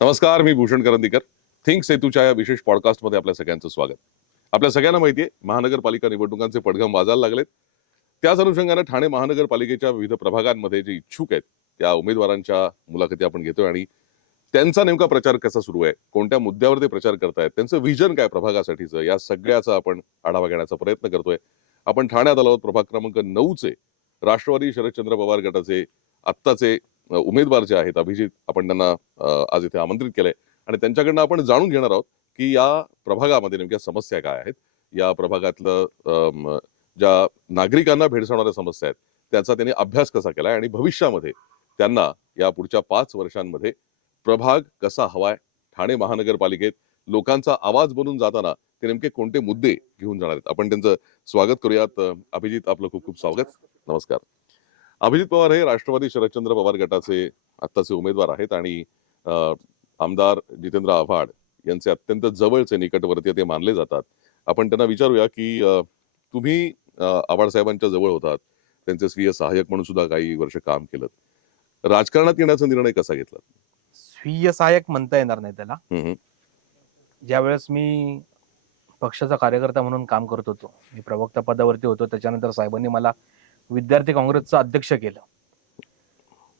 नमस्कार, मी भूषण करंदीकर. थिंक सेतूच्या या विशेष पॉडकास्टमध्ये आपल्या सगळ्यांचं स्वागत. आपल्या सगळ्यांना माहितीये, महानगरपालिका निवडणुकांचे पडघम वाजायला लागलेत. त्याच अनुषंगाने ठाणे महानगरपालिकेच्या विविध प्रभागांमध्ये जे इच्छुक आहेत त्या उमेदवारांच्या मुलाखती आपण घेतोय आणि त्यांचा नेमका प्रचार कसा सुरू आहे, कोणत्या मुद्द्यावर ते प्रचार करतायत, त्यांचं विजन काय प्रभागासाठीचं, या सगळ्याचा आपण आढावा घेण्याचा प्रयत्न करतोय. आपण ठाण्यात आलो आहोत. प्रभाग क्रमांक 9चे राष्ट्रवादी शरदचंद्र पवार गटाचे आत्ताचे उमेदवार जे आहेत अभिजित, आपण त्यांना आज इथे आमंत्रित केलंय आणि त्यांच्याकडनं आपण जाणून घेणार आहोत की या प्रभागामध्ये नेमक्या समस्या काय आहेत, या प्रभागातलं ज्या नागरिकांना भेडसावणाऱ्या समस्या आहेत त्याचा त्यांनी अभ्यास कसा केलाय आणि भविष्यामध्ये त्यांना या पुढच्या 5 वर्षांमध्ये प्रभाग कसा हवाय, ठाणे महानगरपालिकेत लोकांचा आवाज बनून जाताना ते नेमके कोणते मुद्दे घेऊन जाणार आहेत, आपण त्यांचं स्वागत करूयात. अभिजित, आपलं खूप खूप स्वागत. नमस्कार. अभिजित पवार हे राष्ट्रवादी शरदचंद्र पवार गटाचे आत्ताचे उमेदवार आहेत आणि आमदार जितेंद्र आव्हाड यांचे अत्यंत जवळचे निकटवर्तीय ते मानले जातात. आपण त्यांना विचारूया की तुम्ही आव्हाड साहेबांच्या जवळ होतात, त्यांचे स्वीय सहाय्यक म्हणून सुद्धा काही वर्ष काम केलं. राजकारणात येण्याचा निर्णय कसा घेतला? स्वीय सहाय्यक म्हणता येणार नाही त्याला. ज्यावेळेस मी पक्षाचा कार्यकर्ता म्हणून काम करत होतो, मी प्रवक्ता पदावरती होतो, त्याच्यानंतर साहेबांनी मला विद्यार्थी काँग्रेसचं अध्यक्ष केलं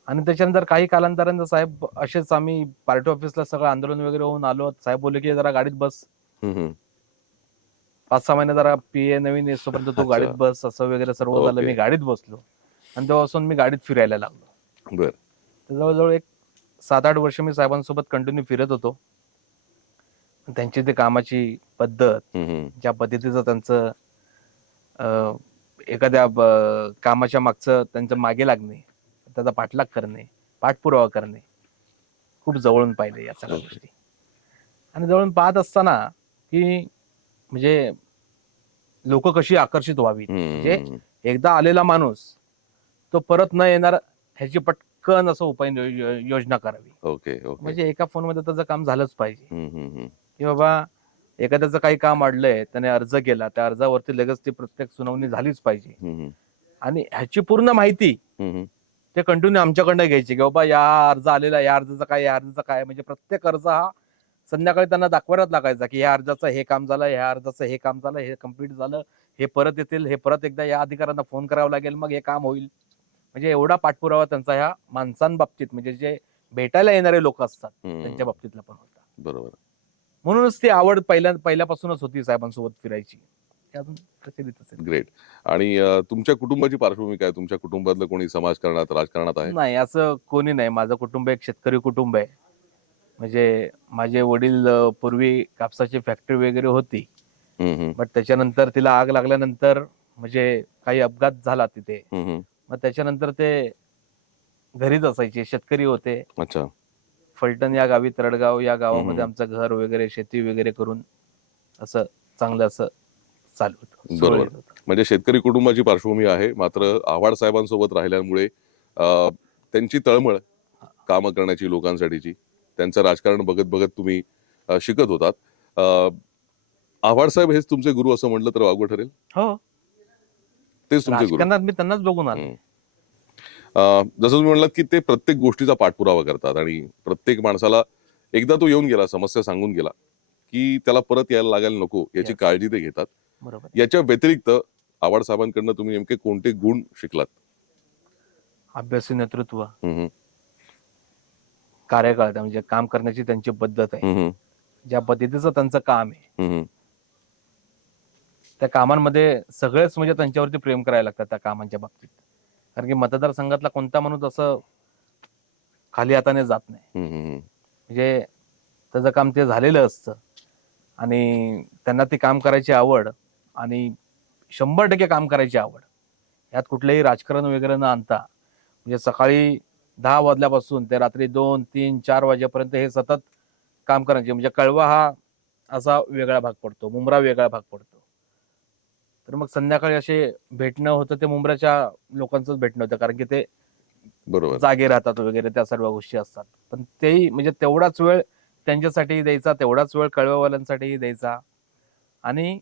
आणि त्याच्यानंतर काही कालांतराने साहेब असेच आम्ही पार्टी ऑफिसला सगळं आंदोलन वगैरे होऊन आलो. साहेब बोलले की जरा गाडीत बस, 5-6 महिने जरा पीए नवीन येतोपर्यंत तू गाडीत बस, असं वगैरे सर्व झालं. मी गाडीत बसलो आणि तेव्हापासून मी गाडीत फिरायला लागलो. बर. जवळजवळ एक 7-8 वर्ष मी साहेबांसोबत कंटिन्यू फिरत होतो. त्यांची ते कामाची पद्धत, ज्या पद्धतीचं त्यांचं एखाद्या कामाच्या मागचं त्यांचं मागे लागणे, त्याचा पाठलाग करणे, पाठपुरावा करणे, खूप जवळून पाहिले या सगळ्या गोष्टी. आणि जवळून पाहत असताना की म्हणजे लोक कशी आकर्षित व्हावी, म्हणजे एकदा आलेला माणूस तो परत न येणार ह्याची पटकन असं उपाय योजना करावी. ओके. म्हणजे एका फोनमध्ये त्याचं काम झालंच पाहिजे की बाबा एखाद्याचं काही काम अडलंय, त्याने अर्ज केला, त्या अर्जावरती लगेच ती प्रत्येक सुनावणी झालीच पाहिजे आणि ह्याची पूर्ण माहिती ते कंटिन्यू आमच्याकडनं घ्यायची की बाबा या अर्ज आलेला, या अर्जाचा काय, या अर्जाचा काय, म्हणजे प्रत्येक अर्ज हा संध्याकाळी त्यांना दाखवायलाच लागायचा की या अर्जाचं हे काम झालं, ह्या अर्जाचं हे काम झालं, हे कम्प्लीट झालं, हे परत येतील, हे परत एकदा या अधिकाऱ्यांना फोन करावा लागेल, मग हे काम होईल. म्हणजे एवढा पाठपुरावा त्यांचा ह्या माणसांबाबतीत, म्हणजे जे भेटायला येणारे लोक असतात त्यांच्या बाबतीतला पण होता. बरोबर. म्हणूनच ती आवड पहिल्यापासूनच होती साहेबांसोबत फिरायची. ग्रेट. आणि तुमच्या कुटुंबाची पार्श्वभूमी काय? तुमच्या कुटुंबातलं कोणी समाजकारणात, राजकारणात आहे? नाही, असं कोणी नाही. माझं कुटुंब एक शेतकरी कुटुंब आहे. म्हणजे माझे वडील पूर्वी कापसाची फॅक्टरी वगैरे होती, बट त्याच्यानंतर तिला आग लागल्यानंतर म्हणजे काही अपघात झाला तिथे, मग त्याच्यानंतर ते घरीच असायचे, शेतकरी होते. अच्छा. फलटण या गावी, तरडगाव या गावामध्ये आमचं घर वगैरे, शेती वगैरे करून असं चांगलं असं चालू होतं. बरोबर. म्हणजे शेतकरी कुटुंबाची पार्श्वभूमी आहे, मात्र आव्हाड साहेबांसोबत राहिल्यामुळे त्यांची तळमळ कामं करण्याची, लोकांसाठीची, त्यांचं राजकारण बघत बघत तुम्ही शिकत होतात. आव्हाड साहेब हेच तुमचे गुरु असं म्हटलं तर वावगं ठरेल? हो, तेच तुमचे गुरु. राजकारणात मी त्यांनाच बघून आलो. जसं तुम्ही म्हणलात की ते प्रत्येक गोष्टीचा पाठपुरावा करतात आणि प्रत्येक माणसाला एकदा तो येऊन गेला, समस्या सांगून गेला की त्याला परत यायला लागायला नको याची काळजी ते घेतात. बरोबर. याच्या व्यतिरिक्त आव्हाड साहेबांकडनं तुम्ही नेमके कोणते गुण शिकलात? अभ्यासी नेतृत्व, कार्यकर्ता, म्हणजे काम करण्याची त्यांची पद्धत आहे, ज्या पद्धतीचं त्यांचं काम आहे, त्या कामांमध्ये सगळेच म्हणजे त्यांच्यावरती प्रेम करायला लागतात त्या कामांच्या बाबतीत. कारण की मतदारसंघातला कोणता माणूस असं खाली हाताने जात नाही. म्हणजे त्याचं काम ते झालेलं असतं आणि त्यांना ते काम करायची आवड आणि 100% काम करायची आवड, यात कुठलंही राजकारण वगैरे न आणता, म्हणजे सकाळी 10 वाजल्यापासून ते रात्री 2, 3, 4 वाजेपर्यंत हे सतत काम करायचे. म्हणजे कळवा हा असा वेगळा भाग पडतो, मुंब्रा वेगळा भाग पडतो. तर मग संध्याकाळी असे भेटणं होतं, ते मुंब्राच्या लोकांचंच भेटणं होतं, कारण की ते बरोबर जागे राहतात वगैरे, त्या सर्व गोष्टी असतात. पण तेही म्हणजे तेवढाच वेळ त्यांच्यासाठी द्यायचा, तेवढाच वेळ कळवावाल्यांसाठी द्यायचा. आणि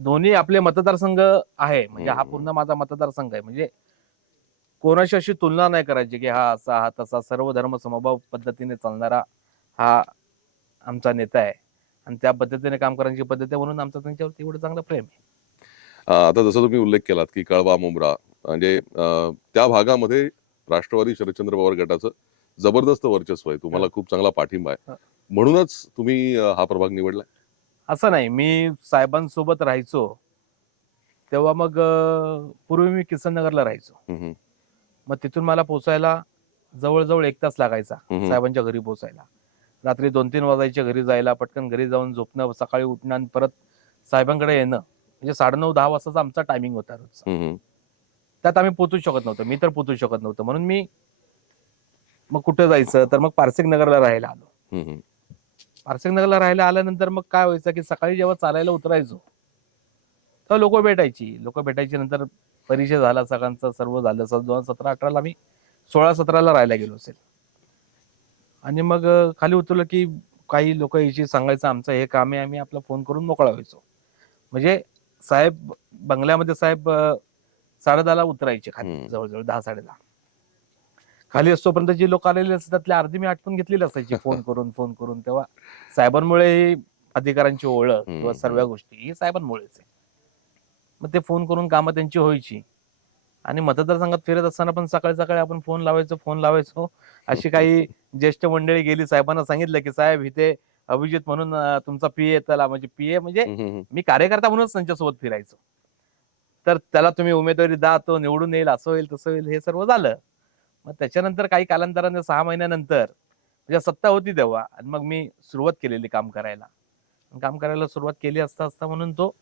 दोन्ही आपले मतदारसंघ आहे, म्हणजे हा पूर्ण माझा मतदारसंघ आहे, म्हणजे कोणाशी अशी तुलना नाही करायची की हा असा, हा तसा. सर्व धर्म समभाव पद्धतीने चालणारा हा आमचा नेता आहे आणि त्या पद्धतीने काम करण्याची पद्धत आहे, म्हणून आमचं त्यांच्यावरती एवढं चांगलं प्रेम आहे. आता जसं तुम्ही उल्लेख केलात की कळवा मुंब्रा म्हणजे त्या भागामध्ये राष्ट्रवादी शरदचंद्र पवार गटाचं जबरदस्त वर्चस्व आहे, तुम्हाला खूप चांगला पाठिंबा आहे, हं. म्हणूनच तुम्ही हा प्रभाग निवडलाय? असं नाही, मी साहेबांसोबत राहायचो तेव्हा मग पूर्वी मी किसननगरला राहायचो. हम्म, मग तिथून मला पोचायला जवळजवळ 1 तास लागायचा हम्म. साहेबांच्या घरी पोचायला. रात्री 2-3 वाजायचे घरी जायला, पटकन घरी जाऊन झोपणं, सकाळी उठणं आणि परत साहेबांकडे येणं, म्हणजे 9:30-10 वाजताचा आमचा टायमिंग होता रोजचा. हम्म, त्यात आम्ही पोचू शकत नव्हतो, मी तर पोचू शकत नव्हतो, म्हणून मी मग कुठं जायचं तर मग पारसिक नगरला राहायला आलो. हम्म. पारसिक नगरला राहायला आल्यानंतर मग काय व्हायचं की सकाळी जेव्हा चालायला उतरायचो तेव्हा लोक भेटायची. नंतर परिचय झाला सगळ्यांचा, सर्व झालं. 2017-18ला मी 16-17ला राहायला गेलो असेल. आणि मग खाली उतरलं की काही लोक यायची, सांगायचं आमचं हे काम आहे, आम्ही आपला फोन करून मोकळा व्हायचो. म्हणजे साहेब बंगल्यामध्ये साहेब 10:30ला उतरायचे खाली, हम्म. जवळजवळ 10-10:30. खाली असतोपर्यंत जी लोक आलेली असतात त्यातली अर्धी मी आठवण घेतलेली असायची फोन करून. तेव्हा साहेबांमुळे ही अधिकारांची ओळख किंवा सर्व गोष्टी ही साहेबांमुळेच आहे. मग ते फोन करून कामं त्यांची व्हायची. आणि मतदारसंघात फिरत असताना पण सकाळी सकाळी आपण फोन लावायचो. अशी काही ज्येष्ठ मंडळी गेली, साहेबांना सांगितलं की साहेब इथे अभिजित म्हणून तुमचा पीए त्याला, म्हणजे पीए म्हणजे मी कार्यकर्ता म्हणूनच त्यांच्यासोबत फिरायचो. तर त्याला तुम्ही उमेदवारी द्या, तो निवडून येईल, असं होईल तसं होईल, हे सर्व झालं. मग त्याच्यानंतर काही कालांतराने 6 महिन्यानंतर म्हणजे सत्ता होती तेव्हा, आणि मग मी सुरुवात केलेली काम करायला सुरुवात केली असता म्हणून तो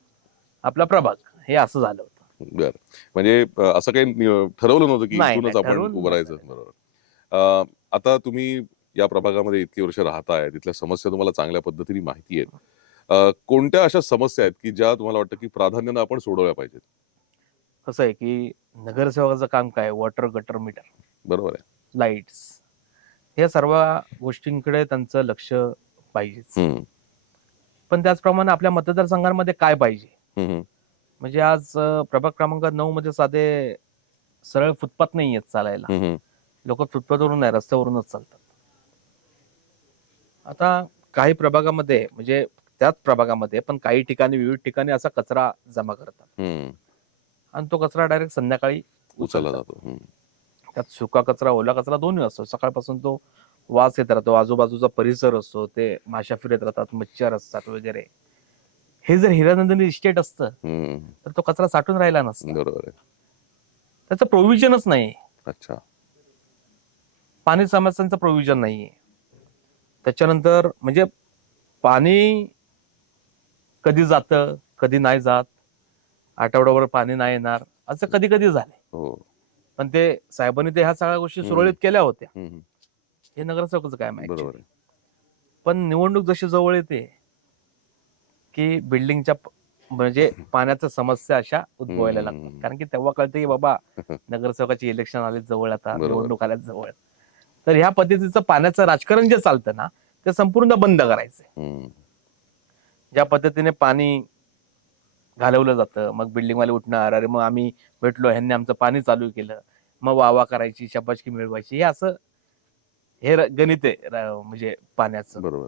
आपला प्रभाग हे असं झालं होतं. बर, म्हणजे असं काही ठरवलं नव्हतं की नाही, इथूनच नाही, आपण ठरवून उभं राहायचं? नव्हतं. बरोबर. आता तुम्ही या प्रभागामध्ये इतकी वर्ष राहताय, तिथल्या समस्या तुम्हाला चांगल्या पद्धतीने माहिती आहेत. कोणत्या अशा समस्या आहेत की ज्या तुम्हाला वाटतं की प्राधान्यानं आपण सोडवल्या पाहिजेत? कसं आहे की नगरसेवकाचं काम काय, वॉटर, गटर, मीटर, बरोबर आहे. लाईट्स, या सर्व गोष्टींकडे त्यांचं लक्ष पाहिजेच. हम्म, पण त्याचप्रमाणे आपल्या मतदारसंघांमध्ये काय पाहिजे, हम्म, म्हणजे आज प्रभाग क्रमांक 9 मध्ये साधे सरळ फुटपाथ नाही आहेत चालायला. हम्म. लोक फुटपाथवरून नाही, रस्त्यावरूनच चालतात. आता काही प्रभागामध्ये, म्हणजे त्याच प्रभागामध्ये पण काही ठिकाणी, विविध ठिकाणी असा कचरा जमा करतात हम्म. आणि तो कचरा डायरेक्ट संध्याकाळी उचलला उचलतात. जातो. त्यात सुका कचरा, ओला कचरा दोन्ही असतो. सकाळपासून तो वास येत राहतो, आजूबाजूचा परिसर असतो, ते माशा फिरत राहतात, मच्छर असतात वगैरे. हे जर हिरानंदिनी इस्टेट असतं तर तो कचरा साठून राहिला नसता. बरोबर आहे. त्याचं प्रोव्हिजनच नाही. अच्छा. पाणी समस्यांचं प्रोव्हिजन नाहीये. त्याच्यानंतर म्हणजे पाणी कधी जातं, कधी नाही जात, आठवड्याभर पाणी नाही येणार, असं कधी कधी झालंय. हो. पण ते साहेबांनी ते ह्या सगळ्या गोष्टी सुरळीत केल्या होत्या. हे नगरसेवकाचं काय माहिती. बरोबर आहे. पण निवडणूक जशी जवळ येते की बिल्डिंगच्या म्हणजे पाण्याच्या समस्या अशा उद्भवायला लागतात. कारण की तेव्हा कळतं की बाबा नगरसेवकाची इलेक्शन आले जवळ, आता बरोबर. निवडणूक आल्यात जवळ. तर ह्या पद्धतीचं पाण्याचं राजकारण जे चालतं ना, ते संपूर्ण बंद करायचंय. ज्या पद्धतीने पाणी घालवलं जातं, मग बिल्डिंगवाले उठणार, अरे मग आम्ही भेटलो, ह्यांनी आमचं पाणी चालू केलं, मग वावा करायची, शाबासकी मिळवायची, हे असं हे गणित आहे म्हणजे पाण्याचं. बरोबर.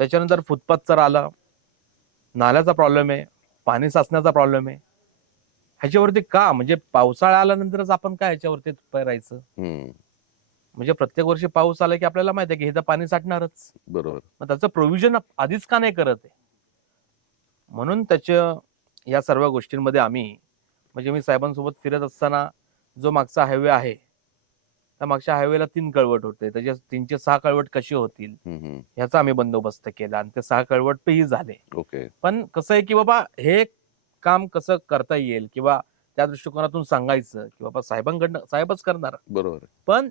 त्याच्यानंतर फुटपाथचा आला, नाल्याचा प्रॉब्लेम आहे, पाणी साचण्याचा प्रॉब्लेम आहे. ह्याच्यावरती का, म्हणजे पावसाळा आल्यानंतरच आपण काय ह्याच्यावरती राहायचं? म्हणजे प्रत्येक वर्षी पाऊस आला की आपल्याला माहिती आहे की हे पाणी साठणारच. बरोबर. मग त्याचं प्रोव्हिजन आधीच का नाही करत आहे? म्हणून त्याच्या या सर्व गोष्टींमध्ये आम्ही, म्हणजे मी साहेबांसोबत फिरत असताना जो मागचा हायवे आहे, त्या मागच्या हायवेला 3 कळवट होते, त्याच्या 3चे 6 कळवट कशी होतील ह्याचा आम्ही बंदोबस्त केला आणि ते 6 कळवटही झाले. ओके. पण कसं आहे की बाबा हे काम कसं करता येईल किंवा त्या दृष्टिकोनातून सांगायचं की बाबा साहेबांकडनं साहेबच करणार. बरोबर. पण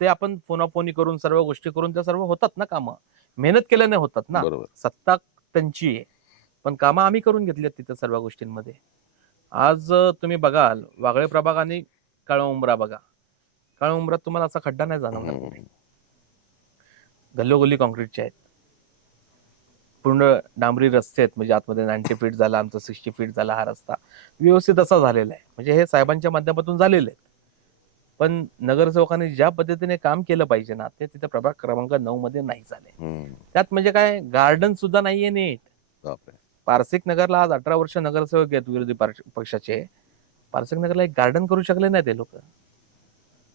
ते आपण फोनाफोनी करून सर्व गोष्टी करून त्या सर्व होतात ना कामं, मेहनत केल्याने होतात ना. बरोबर. सत्ता त्यांची आहे पण कामं आम्ही करून घेतली आहेत तिथे सर्व गोष्टींमध्ये. आज तुम्ही बघाल वागळे प्रभाग आणि काळमुंब्रा बघा, काळमुंब्रात तुम्हाला असा खड्डा नाही जाणवणार. गल्लोगल्ली कॉन्क्रीटचे आहेत, पूर्ण डांबरी रस्ते आहेत, म्हणजे आतमध्ये 90 फीट झाला, आमचा 60 फीट झाला, हा रस्ता व्यवस्थित असा झालेला आहे. म्हणजे हे साहेबांच्या माध्यमातून झालेलं आहे. पण नगरसेवकांनी ज्या पद्धतीने काम केलं पाहिजे ना ते तिथे प्रभाग क्रमांक 9 मध्ये नाही झाले. त्यात म्हणजे काय गार्डन सुद्धा नाहीये नीट. बापरे. पारसिक नगरला आज 18 वर्ष नगरसेवक आहेत विरोधी पक्षाचे. पारसिक नगरला एक गार्डन करू शकले नाही ते लोक.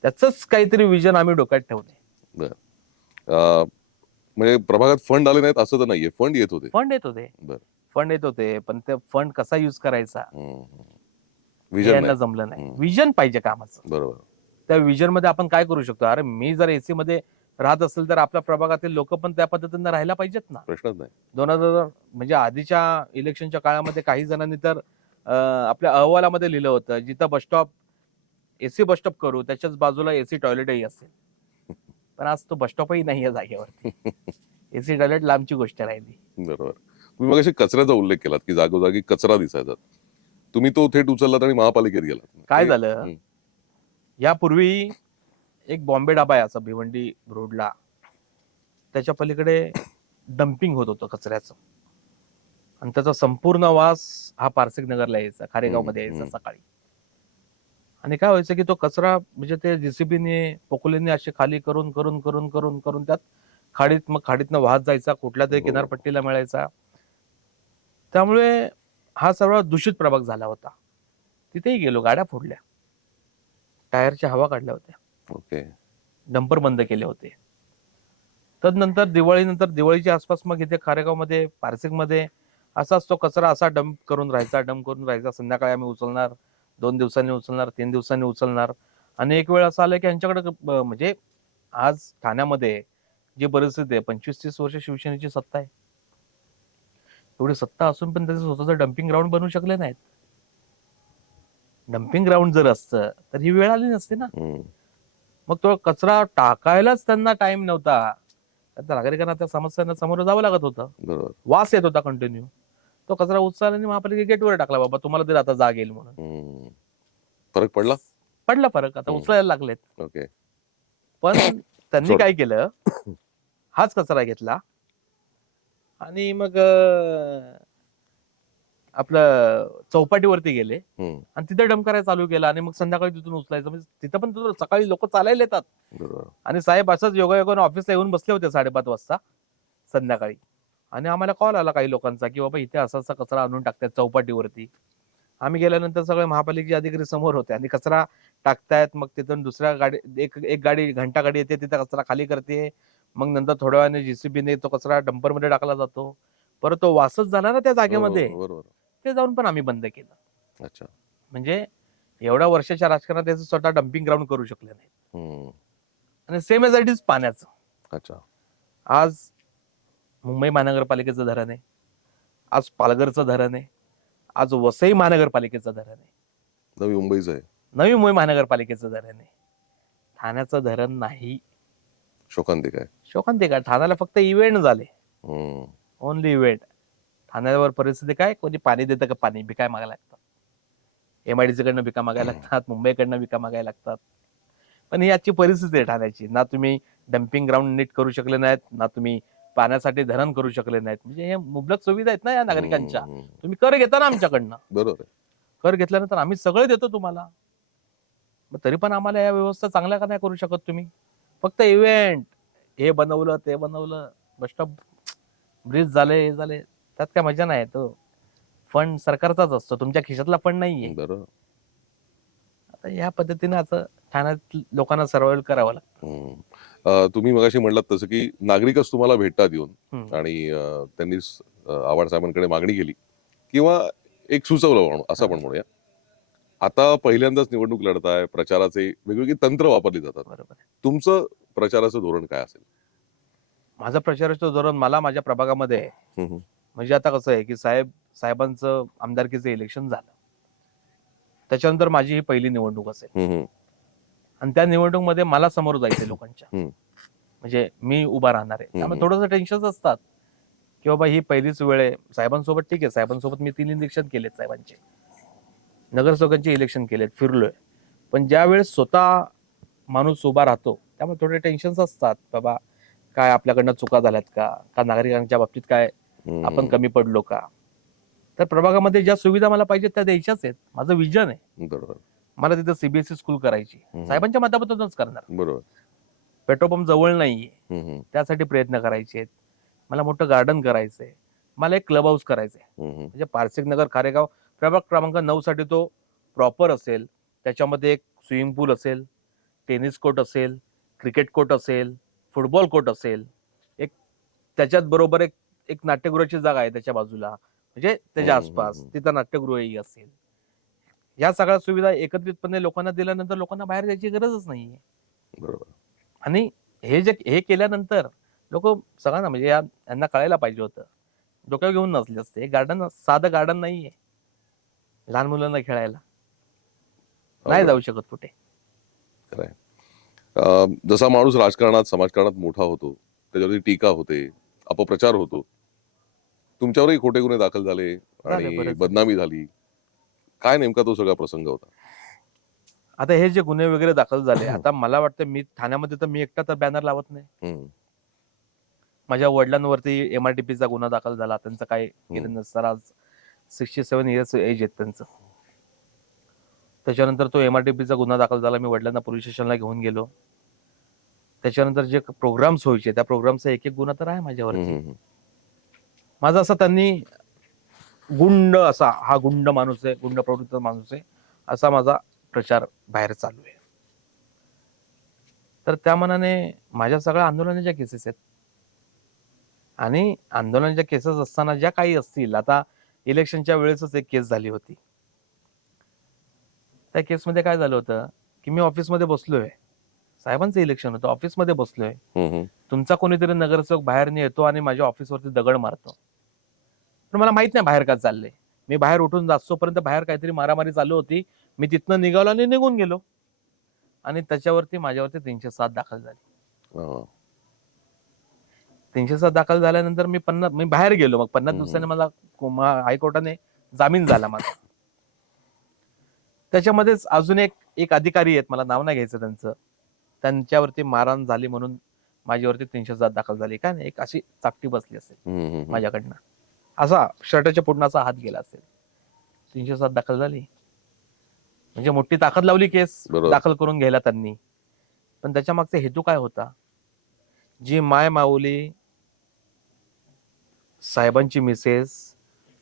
त्याच काहीतरी विजन आम्ही डोक्यात ठेवले. बर. म्हणजे प्रभागात फंड आले नाहीत असं तर नाहीये, फंड येत होते. फंड येत होते. बर. फंड येत होते पण ते फंड कसा युज करायचा हे विजन यांना नाही. जमलं नाही. विजन पाहिजे कामाचं. बरोबर. त्या विजन मध्ये आपण काय करू शकतो. अरे मी जर एसी मध्ये राहत असेल तर आपल्या प्रभागातील लोक पण त्या पद्धतीने राहायला पाहिजेत ना. प्रश्नच नाही. 2000 म्हणजे आधीच्या इलेक्शनच्या काळामध्ये काही जणांनी तर आपल्या अहवालामध्ये लिहिलं होतं जिथं बसस्टॉप एसी बसस्टॉप करू त्याच्याच बाजूला एसी टॉयलेटही असेल. पण आज तो बसस्टॉपही नाही आहे जागेवरती. एसी टॉयलेट लांबची गोष्ट राहिली. बरोबर. तुम्ही मगाशी कचऱ्याचा उल्लेख केलात की जागोजागी कचरा दिसायचा. तुम्ही तो थेट उचललात आणि महापालिकेत गेलात. काय झालं यापूर्वी एक बॉम्बे डाबा आहे असा भिवंडी रोडला. त्याच्या पलीकडे डम्पिंग होत होतं कचऱ्याचं आणि त्याचा संपूर्ण वास हा पारसिक नगरला यायचा, खारेगाव मध्ये यायचा सकाळी. आणि काय व्हायचं की तो कचरा म्हणजे ते जेसीबीने पोकोलीने असे खाली करून करून करून करून करून त्यात खाडीत मग खाडीतनं वाहत जायचा, कुठल्या तरी किनारपट्टीला मिळायचा. त्यामुळे हा सर्व दूषित प्रभाग झाला होता. तिथेही गेलो, गाड्या फोडल्या, टायरच्या हवा काढल्या होत्या, ओके, डंपर बंद केले होते. तदनंतर दिवाळीच्या आसपास मग इथे खारेगावमध्ये पारसिकमध्ये असाच तो कचरा असा डंप करून राहायचा. संध्याकाळी आम्ही उचलणार, 2 दिवसांनी उचलणार, 3 दिवसांनी उचलणार. आणि एक वेळ असं आलं की यांच्याकडे म्हणजे आज ठाण्यामध्ये जी परिस्थिती आहे 25-30 वर्ष शिवसेनेची सत्ता आहे. एवढी सत्ता असून पण त्याचं स्वतःचं डम्पिंग ग्राउंड बनवू शकले नाहीत. डम्पिंग ग्राउंड जर असतं तर ही वेळ आली नसती ना. मग तो कचरा टाकायलाच त्यांना टाइम नव्हता. त्या नागरिकांना त्या समस्यांना सामोरं जावं लागत होतं. बरोबर. वास येत होता कंटिन्यू. तो कचरा उचलला आणि महापालिका गेटवर टाकला, बाबा तुम्हाला तरी आता जाग येईल म्हणून. फरक पडला फरक. आता उचलायला लागलेत. ओके. पण त्यांनी काय केलं, हाच कचरा घेतला आणि मग आपलं चौपाटीवरती गेले आणि तिथे डंप करायला चालू केला. आणि मग संध्याकाळी तिथून उचलायचं. म्हणजे तिथं पण सकाळी लोक चालायला येतात. आणि साहेब असंच योगायोगाने ऑफिसला येऊन बसले होते 5:30 वाजता संध्याकाळी. आणि आम्हाला कॉल आला काही लोकांचा की बाबा इथे असा कचरा आणून टाकतायत चौपाटीवरती. आम्ही गेल्यानंतर सगळे महापालिकेचे अधिकारी समोर होते आणि कचरा टाकतायत. मग तिथून दुसऱ्या गाडी एक गाडी घंटा गाडी येते, तिथे कचरा खाली करते. मग नंतर थोड्या वेळाने जेसीबीने तो कचरा डंपर मध्ये टाकला जातो. परत तो वासच झाला ना त्या जागेमध्ये. ते जाऊन पण आम्ही बंद केलं. अच्छा. म्हणजे एवढ्या वर्षाच्या राजकारणात त्याचं स्वतः डम्पिंग ग्राउंड करू शकले नाही. आणि सेम एज इट इज पाण्याचं. अच्छा. आज मुंबई महानगरपालिकेचं धरण आहे, आज पालघरचं धरण आहे, आज वसई महानगरपालिकेचं धरण आहे, नवी मुंबईचं आहे, नवी मुंबई महानगरपालिकेचं धरण आहे. ठाण्याचं धरण नाही. शोकांतिका. ठाण्याला फक्त इव्हेंट झाले, ओनली इव्हेंट. ठाण्यावर परिस्थिती काय, कोणी पाणी देतं का, पाणी भिका मागायला लागतात. MIDC कडनं भिका मागायला लागतात, मुंबईकडनं भिका मागायला लागतात. पण ही आजची परिस्थिती आहे ठाण्याची. ना तुम्ही डम्पिंग ग्राउंड नीट करू शकले नाहीत, ना तुम्ही पाण्यासाठी धरण करू शकले नाहीत. म्हणजे हे मुबलक सुविधा आहेत ना या नागरिकांच्या. तुम्ही कर घेता ना आमच्याकडनं. बरोबर. कर घेतल्यानंतर आम्ही सगळं देतो तुम्हाला. मग तरी पण आम्हाला या व्यवस्था चांगल्या का नाही करू शकत तुम्ही. फक्त इव्हेंट, हे बनवलं ते बनवलं, बसस्टॉप ब्रिज झाले, हे झाले, त्यात काय मजा नाही. तो फंड सरकारचाच असतो, तुमच्या खिशातला फंड नाहीये. बरोबर. आता या पद्धतीने असं ठाण्यात लोकांना सर्वाइव्ह करावं लागतं. तुम्ही मगाशी म्हणलात तसं की नागरिकच तुम्हाला भेटतात येऊन आणि त्यांनी आव्हाड साहेबांकडे मागणी केली किंवा एक सुचवलं म्हणून असं आपण म्हणूया. आता पहिल्यांदाच निवडणूक लढताय, प्रचाराचे वेगवेगळी तंत्र वापरली जातात. बरोबर. तुमचं प्रचाराचं धोरण काय असेल? माझं प्रचाराचं धोरण, मला माझ्या प्रभागामध्ये म्हणजे आता कसं आहे की साहेबांचं आमदारकीचं इलेक्शन झालं, त्याच्यानंतर माझी ही पहिली निवडणूक असेल. आणि त्या निवडणूक मध्ये मला समोर जायचे लोकांच्या, म्हणजे मी उभा राहणार आहे. त्यामुळे थोडंसं टेन्शन असतात की बाबा ही पहिलीच वेळ आहे. साहेबांसोबत ठीक आहे, साहेबांसोबत मी 3 इलेक्शन केलेत, साहेबांचे नगरसेवकांचे इलेक्शन केलेत, फिरलोय. पण ज्या वेळेस स्वतः माणूस उभा राहतो त्यामुळे थोडे टेन्शन असतात. बाबा काय आपल्याकडनं चुका झाल्यात का नागरिकांच्या बाबतीत काय आपण कमी पडलो का. तर प्रभागामध्ये ज्या सुविधा मला पाहिजेत त्या द्यायच्याच आहेत. माझं विजन आहे. बरोबर. मला तिथं सीबीएसई स्कूल करायची, साहेबांच्या माध्यमातूनच करणार. बरोबर. पेट्रोल पंप जवळ नाहीये, त्यासाठी प्रयत्न करायचे. मला मोठं गार्डन करायचंय, मला एक क्लब हाऊस करायचंय. म्हणजे पारसिक नगर खारेगाव प्रभाग क्रमांक 9 साठी तो प्रॉपर असेल, त्याच्यामध्ये एक स्विमिंग पूल असेल, टेनिस कोर्ट असेल, क्रिकेट कोर्ट असेल, फुटबॉल कोर्ट असेल, एक त्याच्यात बरोबर एक एक नाट्यगृहाची जागा आहे त्याच्या बाजूला, म्हणजे त्याच्या आसपास तिथं नाट्यगृहही असेल. या सगळ्या सुविधा एकत्रितपणे लोकांना दिल्यानंतर लोकांना बाहेर जायची गरजच नाहीये. बरोबर. आणि हे केल्यानंतर लोक सगळ्यांना म्हणजे यांना कळायला पाहिजे होतं, डोक्यावर घेऊन नसले असते. हे गार्डन साधं गार्डन नाहीये लहान मुलांना खेळायला, नाही जाऊ शकत कुठे. खरंय. जसा माणूस राजकारणात समाजकारणात मोठा होतो त्याच्यावरती टीका होते, अपप्रचार होतो. तुमच्यावरही खोटे गुन्हे दाखल झाले आणि बरेच. बदनामी झाली. काय नेमका तो सगळा प्रसंग होता? आता हे जे गुन्हे वगैरे दाखल झाले, आता मला वाटतं मी ठाण्यामध्ये तर मी एकटा तर बॅनर लावत नाही. माझ्या वडिलांवरती एमआरटीपीचा गुन्हा दाखल झाला. त्यांचं काय केलं नसतं, आज 67 इयर्स एज आहेत त्यांचं. त्याच्यानंतर तो एमआरटीपीचा गुन्हा दाखल झाला. मी वडिलांना पोलीस स्टेशनला घेऊन गेलो. त्याच्यानंतर जे प्रोग्राम्स व्हायचे त्या प्रोग्रामचा एक एक गुन्हा तर आहे माझ्यावरती. माझा असा त्यांनी गुंड असा, हा गुंड माणूस आहे, गुंड प्रवृत्त माणूस आहे, असा माझा प्रचार बाहेर चालू आहे. तर त्या मनाने माझ्या सगळ्या आंदोलनाच्या केसेस आहेत. आणि आंदोलनाच्या केसेस असताना ज्या काही असतील, आता इलेक्शनच्या वेळेसच एक केस झाली होती. त्या केसमध्ये काय झालं होतं की मी ऑफिसमध्ये बसलोय, साहेबांचं इलेक्शन होतं, ऑफिसमध्ये बसलोय, तुमचा कोणीतरी नगरसेवक बाहेर येतो आणि माझ्या ऑफिसवरती दगड मारतो. पण मला माहित नाही बाहेर काय चाललंय. मी बाहेर उठून जास्तोपर्यंत बाहेर काहीतरी मारामारी चालू होती. मी तिथनं निघालो आणि निघून गेलो. आणि त्याच्यावरती माझ्यावरती 307 दाखल झाली. 307 दाखल झाल्यानंतर मी बाहेर गेलो. मग 50 दिवसांनी मला हायकोर्टाने जामीन झाला माझा. त्याच्यामध्येच अजून एक अधिकारी आहेत, मला नाव नाही घ्यायचं त्यांचं, त्यांच्यावरती मारहाण झाली म्हणून माझ्यावरती 307 दाखल झाली. काय नाही, एक अशी चापटी बसली असेल माझ्याकडनं, असा शर्टाच्या पुढनाचा हात गेला असेल. 307 दाखल झाली म्हणजे मोठी ताकद लावली केस दाखल करून घ्यायला त्यांनी. पण त्याच्या मागचा हेतू काय होता? जी माय माऊली साहेबांची मिसेस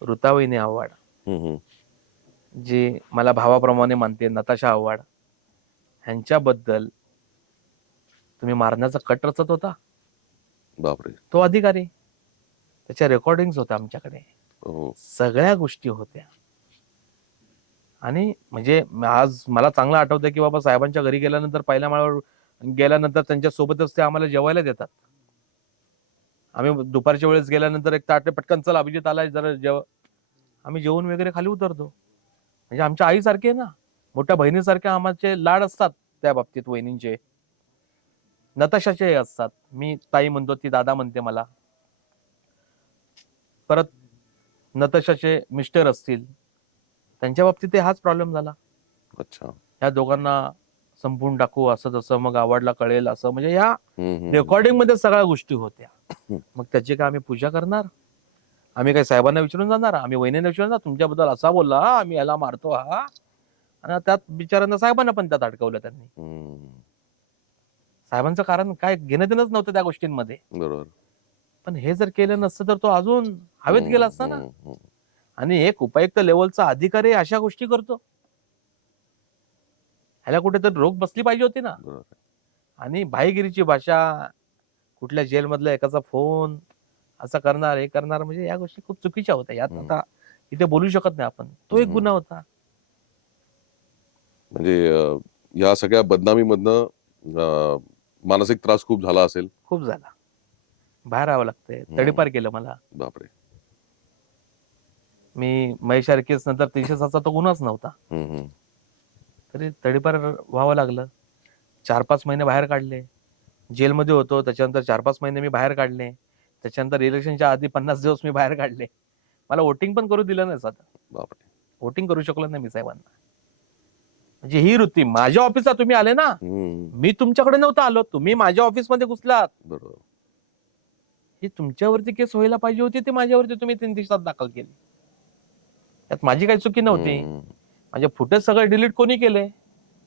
ऋतावहिनी आव्हाड, जी मला भावाप्रमाणे मानते, नताशा आव्हाड, ह्यांच्याबद्दल तुम्ही मारण्याचा कट रचत होता. बापरे. तो अधिकारी, त्याच्या रेकॉर्डिंग होत्या आमच्याकडे, सगळ्या गोष्टी होत्या. आणि म्हणजे आज मला चांगलं आठवतं की बाबा साहेबांच्या घरी गेल्यानंतर, पहिल्या माळावर गेल्यानंतर त्यांच्या सोबतच ते आम्हाला जेवायला देतात. आम्ही दुपारच्या वेळेस गेल्यानंतर एक ताटे पटकन, चल अभिजित आलाय जरा जेव, आम्ही जेवून वगैरे खाली उतरतो. म्हणजे आमच्या आईसारखे ना, मोठ्या बहिणीसारखे आमचे लाड असतात त्या बाबतीत. वहिनींचे, नताशाचे असतात. मी ताई म्हणतो, ती दादा म्हणते मला. परत नताशाचे मिस्टर असतील, त्यांच्या बाबतीत हाच प्रॉब्लेम झाला. अच्छा. या दोघांना संपून टाकू असं तसं, मग आवडला कळेल असं, म्हणजे या रेकॉर्डिंग मध्ये सगळ्या गोष्टी होत्या. मग त्याची काय आम्ही पूजा करणार? आम्ही काही साहेबांना विचारून जाणार? आम्ही वहिनींना विचारून जाणार तुमच्याबद्दल असा बोलला, आम्ही याला मारतो हा? आणि त्यात बिचारांना साहेबांना पण त्यात अडकवलं त्यांनी. साहेबांचं कारण काय घेणं देणंच नव्हतं त्या गोष्टींमध्ये. बरोबर. पण हे जर केलं नसतं तर तो अजून हवेत गेला असता ना. आणि एक उपायुक्त लेवलचा अधिकारी अशा गोष्टी करतो, ह्याला कुठेतरी रोग बसली पाहिजे होती ना. आणि भाईगिरीची भाषा, कुठल्या जेलमधल्या एकाचा फोन, असं करणार, हे करणार, म्हणजे या गोष्टी खूप चुकीच्या होत्या. यात आता इथे बोलू शकत नाही आपण. तो एक गुन्हा होता. म्हणजे या सगळ्या बदनामीमधनं मानसिक त्रास खूप झाला असेल. खूप झाला. बाहेर राहावं लागतंय. तडीपार केलं मला. बापरे. मी महेशार केस नंतर 307चा तो गुन्हाच नव्हता, तरी तडीपार व्हावं लागलं. 4-5 महिने बाहेर काढले. जेलमध्ये होतो, त्याच्यानंतर 4-5 महिने मी बाहेर काढले. त्याच्यानंतर इलेक्शनच्या आधी 50 दिवस मी बाहेर काढले. मला वोटिंग पण करू दिलं नाही साधं. बापरे. वोटिंग करू शकलो नाही मी साहेबांना. म्हणजे ही वृत्ती, माझ्या ऑफिसला तुम्ही आले ना, मी तुमच्याकडे नव्हतं आलो, तुम्ही माझ्या ऑफिसमध्ये घुसलात. बरोबर. ही तुमच्यावरती केस व्हायला पाहिजे होती, ते माझ्यावरती तुम्ही 3 दिवसात दाखल केली. त्यात माझी काही चुकी नव्हती. माझे फुटेज सगळे डिलीट कोणी केले?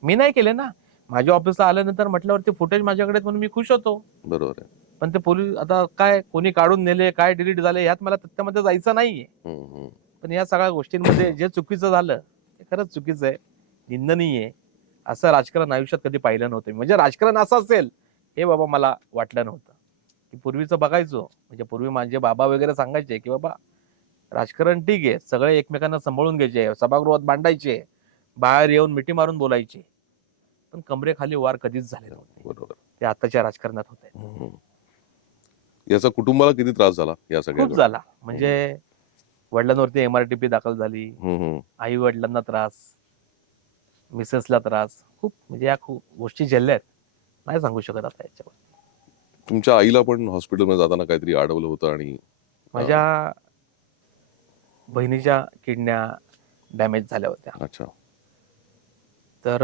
मी नाही केले ना. माझ्या ऑफिसला आल्यानंतर म्हटल्यावरती फुटेज माझ्याकडे आहेत म्हणून मी खुश होतो. बरोबर आहे. पण ते पोलीस आता काय कोणी काढून नेले, काय डिलीट झाले, यात मला तथ्यामध्ये जायचं नाहीये. पण या सगळ्या गोष्टींमध्ये जे चुकीचं झालं ते खरंच चुकीचं आहे, निंदनीय आहे. असं राजकारण आयुष्यात कधी पाहिलं नव्हतं. म्हणजे राजकारण असं असेल हे बाबा मला वाटलं नव्हतं. की पूर्वीचं बघायचो, म्हणजे पूर्वी माझे बाबा वगैरे सांगायचे की बाबा राजकारण ठीक आहे, सगळे एकमेकांना सांभाळून घ्यायचे, सभागृहात मांडायचे, बाहेर येऊन मिठी मारून बोलायचे, पण कमरेखाली वार कधीच झाले नव्हते. बरोबर. ते आताच्या राजकारणात होत आहेत. याचा कुटुंबाला किती त्रास झाला या सगळ्या खूप झाला. म्हणजे वडिलांवरती MRTP दाखल झाली, आई वडिलांना त्रास, मिसेसला त्रास, खूप म्हणजे या खूप गोष्टी झेलल्या आहेत. नाही सांगू शकत आता याच्यावर. तुमच्या आईला पण हॉस्पिटलमध्ये जाताना काहीतरी अडवलं होतं आणि माझ्या बहिणीच्या किडन्या डॅमेज झाल्या होत्या. अच्छा. तर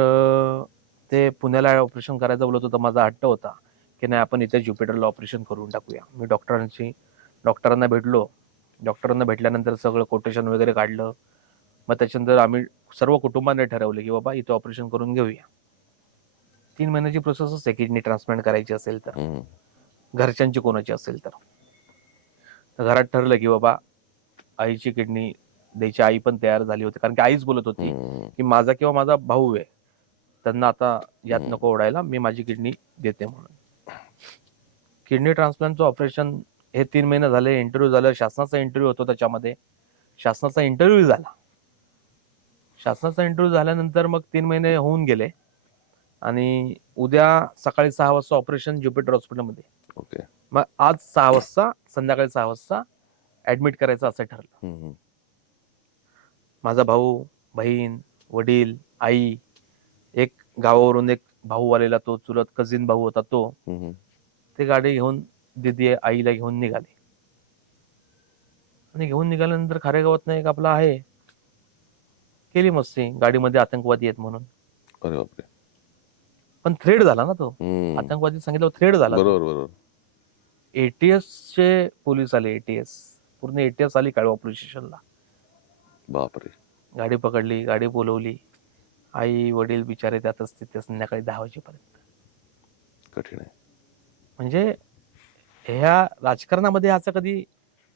ते पुण्याला ऑपरेशन करायचं बोलत होतं. माझा हट्ट होता की नाही, आपण इथे ज्युपिटरला ऑपरेशन करून टाकूया. मी डॉक्टरांना भेटलो. डॉक्टरांना भेटल्यानंतर सगळं कोटेशन वगैरे काढलं. मग त्याच्यानंतर आम्ही सर्व कुटुंबाने ठरवलं की बाबा इथे ऑपरेशन करून घेऊया. 3 महिन्याची प्रोसेसच आहे किडनी ट्रान्सप्लांट करायची असेल तर, घरच्यांची कोणाची असेल तर. घरात ठरलं की बाबा आईची किडनी द्यायची. आई पण तयार झाली होती, कारण की आईच बोलत होती की माझा किंवा माझा भाऊ आहे, त्यांना आता यात नको ओढायला, मी माझी किडनी देते म्हणून. किडनी ट्रान्सप्लांटचं ऑपरेशन हे 3 महिने झाले. इंटरव्ह्यू झालं, शासनाचा इंटरव्ह्यू होतो त्याच्यामध्ये. शासनाचा इंटरव्ह्यू झाला. शासनाचा इंटरव्ह्यू झाल्यानंतर मग 3 महिने होऊन गेले आणि उद्या सकाळी 6 वाजता ऑपरेशन ज्युपिटर हॉस्पिटलमध्ये. ओके. मग आज 6 वाजता, संध्याकाळी 6 वाजता ऍडमिट करायचं असं ठरलं. माझा भाऊ, बहीण, वडील, आई, एक गावावरून एक भाऊ आलेला, तो चुलत कझिन भाऊ होता तो, ते गाडी घेऊन दिदी आईला घेऊन निघाले. आणि घेऊन निघाल्यानंतर खारेगावात एक आपला आहे, केली मस्ती, गाडीमध्ये आतंकवादी आहेत म्हणून. अरे बापरे. पण थ्रेड झाला ना तो, आतंकवादी सांगितलं थ्रेड झाला. बरोबर. ATS चे पोलीस आले, ATS पूर्ण ATS आली काळवा पोलीस स्टेशनला. बापरे. गाडी पकडली, गाडी बोलवली. आई वडील बिचारे त्यातच तिथे संध्याकाळी 10 वाजेपर्यंत. कठीण आहे. म्हणजे ह्या राजकारणामध्ये असं कधी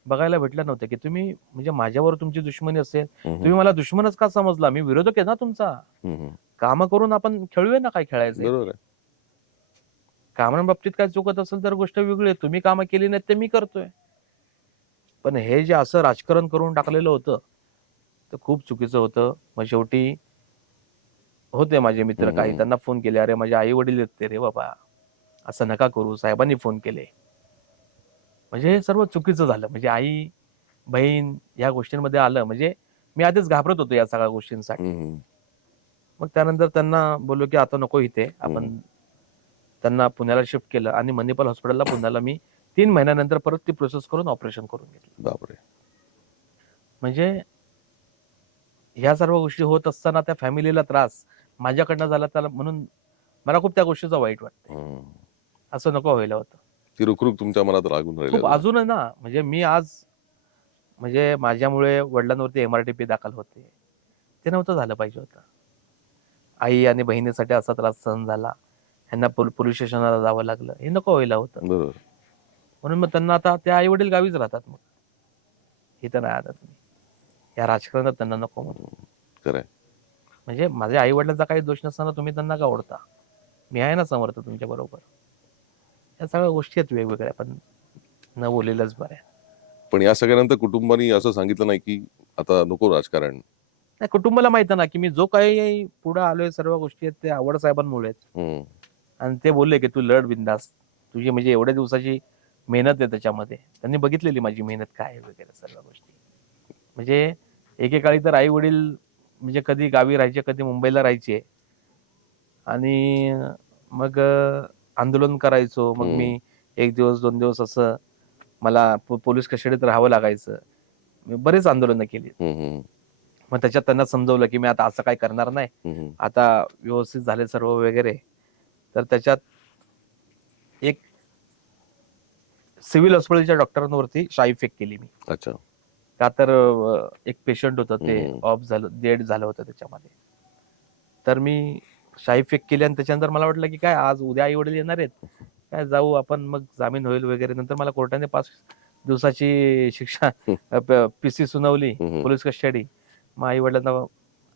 बघायला भेटलं नव्हतं की तुम्ही, म्हणजे माझ्यावर तुमची दुश्मनी असेल, तुम्ही मला दुश्मनच का समजला? मी विरोधक आहे ना तुमचा. काम करून आपण खेळूया ना, काय खेळायचं. बरोबर आहे. कामांबाबतीत काय चुकत असेल तर गोष्ट वेगळी आहे. तुम्ही कामं केली नाहीत ते मी करतोय. पण हे जे असं राजकारण करून टाकलेलं होतं तर खूप चुकीचं होतं. मग शेवटी होते माझे मित्र काही, त्यांना फोन केले, अरे माझे आई वडील येते रे बाबा, असं नका करू. साहेबांनी फोन केले. म्हणजे हे सर्व चुकीचं झालं. म्हणजे आई बहीण या गोष्टींमध्ये आलं, म्हणजे मी आधीच घाबरत होतो या सगळ्या गोष्टींसाठी. मग त्यानंतर त्यांना बोललो की आता नको इथे, आपण त्यांना पुण्याला शिफ्ट केलं आणि मणिपाल हॉस्पिटलला पुण्याला मी 3 महिन्यानंतर परत ती प्रोसेस करून ऑपरेशन करून घेतलं. बापरे. म्हणजे ह्या सर्व गोष्टी होत असताना त्या फॅमिलीला त्रास माझ्याकडनं झाला, त्याला म्हणून मला खूप त्या गोष्टीचं वाईट वाटतं. असं नको व्हायला होतं. ती रुखरुख तुमच्या मनात लागून राहिली खूप अजून आहे ना. म्हणजे मी आज, म्हणजे माझ्यामुळे वडिलांवरती MRTP दाखल होते, ते नव्हतं झालं पाहिजे होतं. आई आणि बहिणीसाठी असा त्रास सहन झाला, ह्यांना पोलीस स्टेशनला जावं लागलं, हे नको व्हायला होतं. बरोबर. म्हणून मग त्यांना आता ते आई वडील गावीच राहतात. मग इथं नाही आता तुम्ही, या राजकारणात त्यांना नको म्हणून. खरंय. म्हणजे माझ्या आई वडिलांचा काही दोष नसताना तुम्ही त्यांना का ओढता? मी आहे ना समर्थ तुमच्या बरोबर. या सगळ्या गोष्टी आहेत वेगवेगळ्या, पण न बोललेलंच बरं आहे. पण या सगळ्यानंतर कुटुंबानी असं सांगितलं नाही की आता नको राजकारण? नाही, कुटुंबाला माहिती ना की मी जो काही पुढे आलोय, सर्व गोष्टी आहेत ते आवड साहेबांमुळे आहेत. आणि ते बोलले की तू लढ बिंदास, तुझी म्हणजे एवढ्या दिवसाची मेहनत आहे त्याच्यामध्ये, त्यांनी बघितलेली माझी मेहनत काय आहे वगैरे सर्व गोष्टी. म्हणजे एकेकाळी तर आई वडील म्हणजे कधी गावी राहायचे, कधी मुंबईला राहायचे, आणि मग आंदोलन करायचो. मग मी 1 दिवस 2 दिवस असं मला पोलीस कस्टडीत राहावं लागायचं. मी बरेच आंदोलनं केली. मग त्याच्यात त्यांना समजवलं की मी आता असं काय करणार नाही, आता व्यवस्थित झाले सर्व वगैरे. तर त्याच्यात एक सिव्हिल हॉस्पिटलच्या डॉक्टरांवरती शाई फेक केली मी. अच्छा. का तर एक पेशंट होतं, ते ऑफ झालं, डेड झालं होतं त्याच्यामध्ये. तर मी शाई फेक केली आणि त्याच्यानंतर मला वाटलं की काय आज उद्या आई वडील येणार आहेत, काय जाऊ आपण, मग जामीन होईल वगैरे. नंतर मला कोर्टाने 5 दिवसाची शिक्षा पीसी सुनावली, पोलीस कस्टडी. मग आई वडिलांना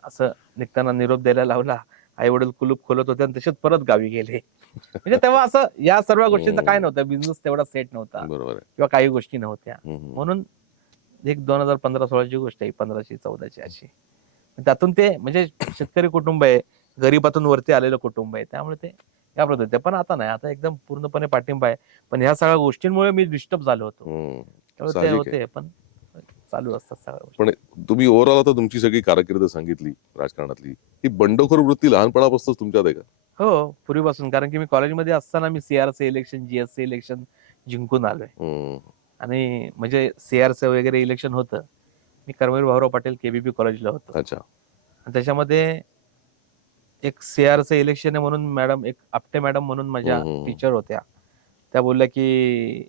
असं निघताना निरोप द्यायला लावला. आई वडील कुलूप खोलत होते आणि तसेच परत गावी गेले. म्हणजे तेव्हा असं या सर्व गोष्टींचा काय नव्हतं, बिझनेस तेवढा सेट नव्हता बरोबर आहे. किंवा काही गोष्टी नव्हत्या. हम्म. म्हणून एक 2015-16ची गोष्ट आहे, 15ची-14ची अशी. त्यातून ते म्हणजे शेतकरी कुटुंब आहे, गरिबातून वरती आलेलं कुटुंब आहे, त्यामुळे ते या होते. पण आता नाही, आता एकदम पूर्णपणे पाठिंबा आहे. पण ह्या सगळ्या गोष्टींमुळे मी डिस्टर्ब झालो होतो. त्यामुळे ते साहजिक आहे. होते, पण चालू असतात सगळ्या गोष्टी. पण तुम्ही ओव्हरऑल आता तुमची सगळी कारकीर्द सांगितली राजकारणातली, ही बंडखोर वृत्ती लहानपणापासूनच तुमच्यात आहे का? हो, पूर्वीपासून. कारण की मी कॉलेजमध्ये असताना मी सीआरसी इलेक्शन, जीएससी इलेक्शन जिंकून आलोय. आणि म्हणजे सीआरसी वगैरे इलेक्शन होतं. मी कर्मवीर भाऊराव पाटील केबीपी कॉलेजला होतो. अच्छा. आणि त्याच्यामध्ये एक सीआरसी इलेक्शन आहे म्हणून मॅडम, एक आपटे मॅडम म्हणून माझ्या टीचर होत्या. त्या बोलल्या की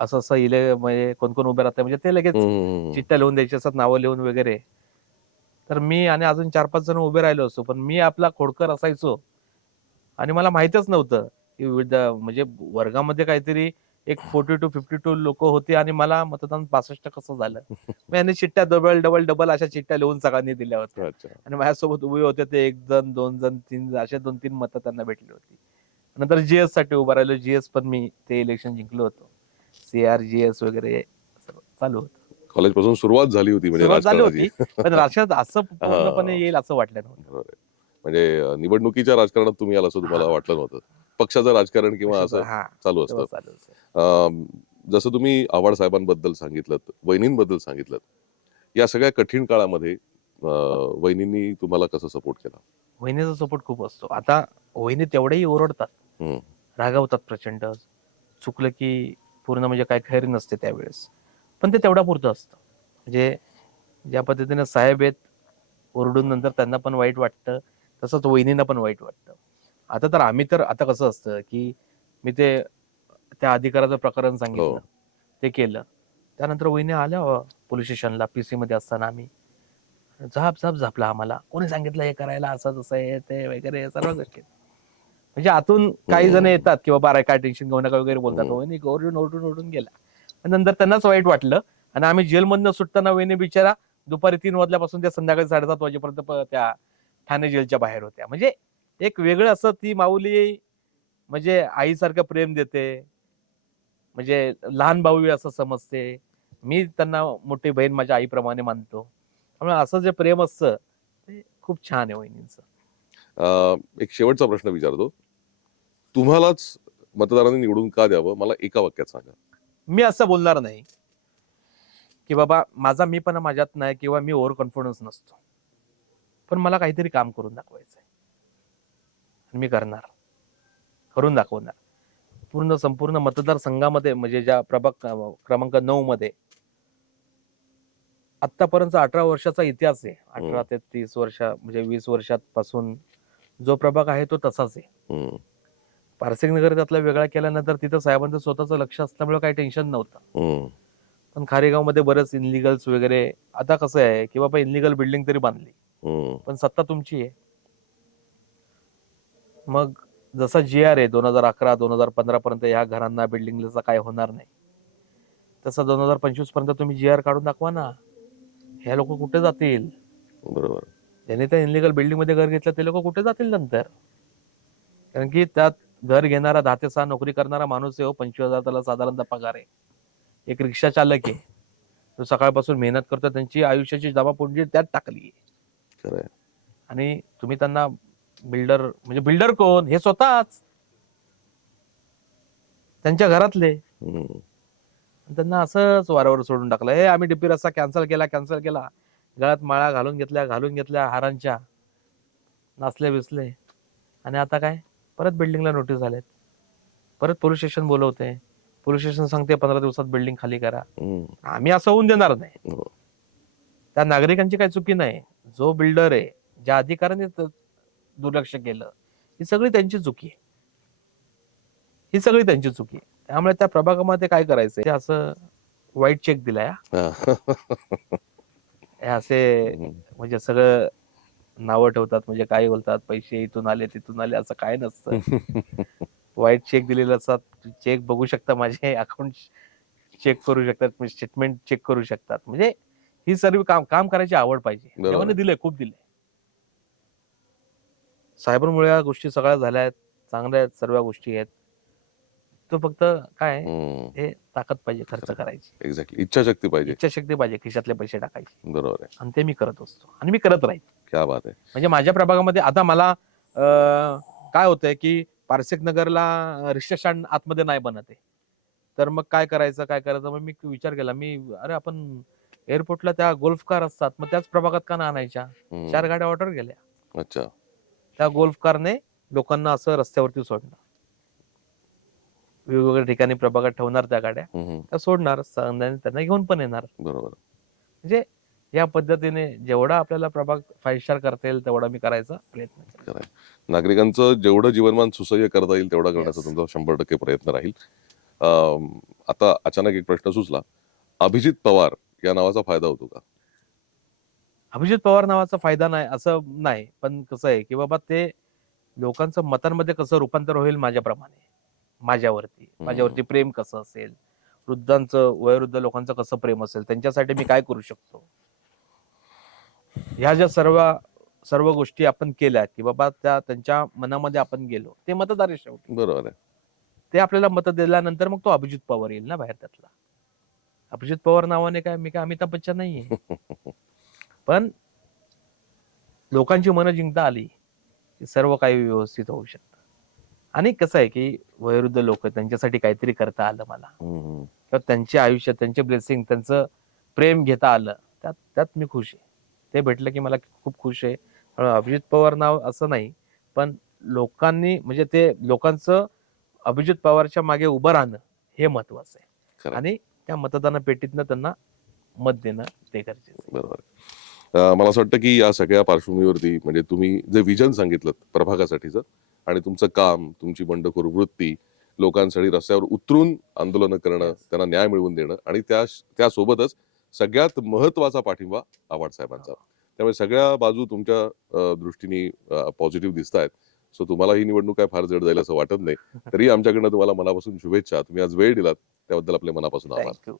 असं असं म्हणजे कोण कोण उभे राहते, म्हणजे ते लगेच चिठ्ठ्या लिहून द्यायच्या असतात, नावं लिहून वगैरे. तर मी आणि अजून 4-5 जण उभे राहिलो असतो, पण मी आपला खोडकर असायचो आणि मला माहितच नव्हतं की म्हणजे वर्गामध्ये काहीतरी एक 42-52 लोक होती आणि मला मतदान 65 कसं झालं. मी यांनी चिठ्ठ्या डबल अशा चिठ्ठ्या लिहून सगळ्यांनी दिल्या होत्या. अच्छा. आणि माझ्यासोबत उभे होते ते 1 जण, 2 जण, 3 जण, अशा 2-3 मतं त्यांना भेटली होती. नंतर जीएस साठी उभा राहिलो. जीएस पण मी ते इलेक्शन जिंकलो होतो. जीएस वगैरे चालू होतं. कॉलेज पासून सुरुवात झाली होती म्हणजे सुरुवात झाली राजकारणाची. होती, पण राजकारणात असं पूर्णपणे येईल असं वाटलं नव्हतं. बरोबर आहे. म्हणजे निवडणुकीच्या राजकारणात तुम्ही आला असं तुम्हाला वाटलं नव्हतं. पक्षाचं राजकारण किंवा असं चालू असतं. जसं तुम्ही आव्हाड साहेबांबद्दल सांगितलं, वहिनींबद्दल सांगितलं, या सगळ्या कठीण काळामध्ये वहिनींनी तुम्हाला कसं सपोर्ट केला? वहिनीचा सपोर्ट खूप असतो. आता वहिनी तेवढेही ओरडतात, रागावतात प्रचंड, चुकलं की पूर्ण म्हणजे काय खैर नसते त्यावेळेस. पण ते तेवढ्या पुरतं असतं. म्हणजे ज्या पद्धतीने साहेब आहेत, ओरडून नंतर त्यांना पण वाईट वाटतं, तसंच वहिनींना पण वाईट वाटतं. आता कसं असतं की मी त्या अधिकाराचं प्रकरण सांगितलं, ते केलं. त्यानंतर वहिनी आल्या पोलीस स्टेशनला, पीसी मध्ये असताना आम्ही झापला आम्हाला, कोणी सांगितलं हे करायला, असं तसं हे ते वगैरे सर्व गोष्टी. म्हणजे आतून काही जण येतात की बाबा काय टेन्शन घेऊ नका वगैरे बोलतात. वहिनी ओरडून गेला. नंतर त्यांनाच वाईट वाटलं आणि आम्ही जेलमधनं सुटताना वहिनी बिचारा दुपारी 3 वाजल्यापासून त्या संध्याकाळी 7:30 वाजेपर्यंत त्या ठाणे जेलच्या बाहेर होत्या. म्हणजे एक वेगळं असं ती माऊली म्हणजे आईसारखं प्रेम देते, म्हणजे लहान भाऊ असं समजते. मी त्यांना मोठी बहीण माझ्या आईप्रमाणे मानतो. त्यामुळे असं जे प्रेम असतं ते खूप छान आहे वहिनींचं. एक शेवटचा प्रश्न विचारतो. तुम्हालाच मतदारांनी निवडून का द्यावं, मला एका वाक्यात सांगा. मी असं बोलणार नाही की बाबा माझा मीपणा माझ्यात नाही किंवा मी ओव्हर कॉन्फिडन्स नसतो, पण मला काहीतरी काम करून दाखवायचंय. मी करून दाखवणार. संपूर्ण मतदारसंघामध्ये म्हणजे ज्या प्रभाग क्रमांक 9 मध्ये आतापर्यंत 18 वर्षाचा इतिहास आहे. 18 ते 30 वर्ष म्हणजे 20 वर्षांपासून जो प्रभाग आहे तो तसाच आहे. पारसिक नगर त्यातला वेगळा केल्यानंतर तिथं साहेबांचं स्वतःचं लक्ष असल्यामुळे काही टेन्शन नव्हतं. पण खारेगाव मध्ये बरेच इनलिगल्स वगैरे, आता कसं आहे की बाबा इनलिगल बिल्डिंग तरी बांधली, पण सत्ता तुमची आहे. मग जसा GR आहे 2011-2015 पर्यंत या घरांना बिल्डिंगला काय होणार नाही, तसं 2025 पर्यंत तुम्ही GR काढून दाखवा ना. हे लोक कुठे जातील? बरोबर. ज्यांनी त्या इनलिगल बिल्डिंग मध्ये घर घेतलं ते लोक कुठे जातील नंतर? कारण की त्यात घर घेणारा 10 ते 6 नोकरी करणारा माणूस आहे. 25,000 त्याला साधारणतः पगार आहे. एक रिक्षा चालक आहे, तो सकाळपासून मेहनत करतो, त्यांची आयुष्याची जमापुंजी त्यात टाकली. आणि तुम्ही त्यांना बिल्डर कोण? हे स्वतःच त्यांच्या घरातले. त्यांना असंच वारावर सोडून टाकलं. हे आम्ही डीपी रस्ता कॅन्सल केला, गळ्यात माळा घालून घेतल्या हारांच्या, नाचले बिसले. आणि आता काय, परत बिल्डिंगला नोटीस आलेत, परत पोलीस स्टेशन बोलवते. पोलीस स्टेशन सांगते 15 दिवसात बिल्डिंग खाली करा. आम्ही असं होऊन देणार नाही. त्या नागरिकांची काही चुकी नाही. जो बिल्डर आहे, ज्या अधिकाऱ्याने दुर्लक्ष केलं, ही सगळी त्यांची चुकी आहे. त्यामुळे त्या प्रभागामध्ये काय करायचंय, असं व्हाईट चेक दिलाय, हे असे म्हणजे सगळं नावं ठेवतात, म्हणजे काय बोलतात, पैसे इथून आले तिथून आले, असं काय नसतं. वाईट चेक दिलेले असतात, चेक बघू शकता, माझे अकाउंट चेक करू शकतात, स्टेटमेंट चेक करू शकतात. म्हणजे ही सर्व काम काम करायची आवड पाहिजे. बरोबर देवाने आहे. दिलंय, खूप दिलंय. साहेबांमुळे या गोष्टी सगळ्या झाल्या आहेत, चांगल्या आहेत, सर्व गोष्टी आहेत. तो फक्त काय आहे, हम्म. हे ताकद पाहिजे खर्च करायची, एक्झॅक्टली, इच्छाशक्ती पाहिजे. इच्छाशक्ती पाहिजे, खिशातले पैसे टाकायचे, बरोबर आहे. आणि ते मी करत असतो आणि मी करत राहील. क्या बात आहे. म्हणजे माझ्या प्रभागामध्ये आता मला काय होतंय की पारसेक नगरला रिक्षा स्टँड आतमध्ये नाही बनत आहे. तर मग काय करायचं, मग मी विचार केला, अरे आपण एअरपोर्टला त्या गोल्फ कार असतात, मग त्याच प्रभागात का नाही आणायच्या? 4 गाड्या ऑर्डर केल्या. अच्छा. त्या गोल्फ कारने लोकांना असं रस्त्यावरती सोडणार, वेगवेगळ्या ठिकाणी प्रभागात ठेवणार त्या गाड्या, त्या सोडणार, त्यांना घेऊन पण येणार. बरोबर. म्हणजे या पद्धतीने जेवढा आपल्याला प्रभाग 5 स्टार करता येईल तेवढा मी करायचा प्रयत्न करेन. खरं आहे. नागरिकांचं जेवढं जीवनमान सुसह्य करता येईल तेवढा करण्याचा Yes. तुमचा 100% प्रयत्न राहील. आता अचानक एक प्रश्न सुचला. अभिजित पवार या नावाचा फायदा होतो का? अभिजित पवार नावाचा फायदा नाही असं नाही, पण कसं आहे की बाबा ते लोकांचं मतांमध्ये कसं रूपांतर होईल माझ्याप्रमाणे, माझ्यावरती प्रेम कसं असेल, वयोवृद्ध लोकांचं कसं प्रेम असेल, त्यांच्यासाठी मी काय करू शकतो, ह्या ज्या सर्व गोष्टी आपण केल्या की बाबा त्यांच्या मनामध्ये आपण गेलो, ते मतदार आहे शेवटी. बरोबर आहे. ते आपल्याला मत दिल्यानंतर मग तो अभिजित पवार येईल ना बाहेर त्यातला. अभिजित पवार नावाने मी काय अमिताभ बच्चन नाहीये. पण लोकांची मनं जिंकता आली की सर्व काही व्यवस्थित होऊ शकतं. आणि कसं आहे की वयोवृद्ध लोक, त्यांच्यासाठी काहीतरी करता आलं मला, किंवा त्यांचे आयुष्य, त्यांचे ब्लेसिंग, त्यांचं प्रेम घेता आलं, त्यात मी खुश आहे. ते भेटलं की मला खूप खुश आहे. अभिजित पवार नाव असं नाही, पण लोकांनी म्हणजे ते लोकांचं अभिजित पवारच्या मागे उभं राहणं हे महत्वाचं आहे. खरं. आणि त्या मतदान पेटीतनं त्यांना मत देणं ते गरजेचं आहे. बरोबर. मला असं वाटतं की या सगळ्या पार्श्वभूमीवरती म्हणजे तुम्ही जे विजन सांगितलं प्रभागासाठीचं आणि तुमचं काम, तुमची बंडखोर वृत्ती, लोकांसाठी रस्त्यावर उतरून आंदोलनं करणं, Yes. त्यांना न्याय मिळवून देणं आणि त्यासोबतच सगळ्यात महत्वाचा पाठिंबा आव्हाड साहेबांचा. त्यामुळे सगळ्या बाजू तुमच्या दृष्टीने पॉझिटिव्ह दिसत आहेत. सो तुम्हाला ही निवडणूक काय फार जड जाईल असं वाटत नाही. तरी आमच्याकडनं तुम्हाला मनापासून शुभेच्छा. तुम्ही आज वेळ दिलात त्याबद्दल आपले मनापासून आभार. थँक्यू.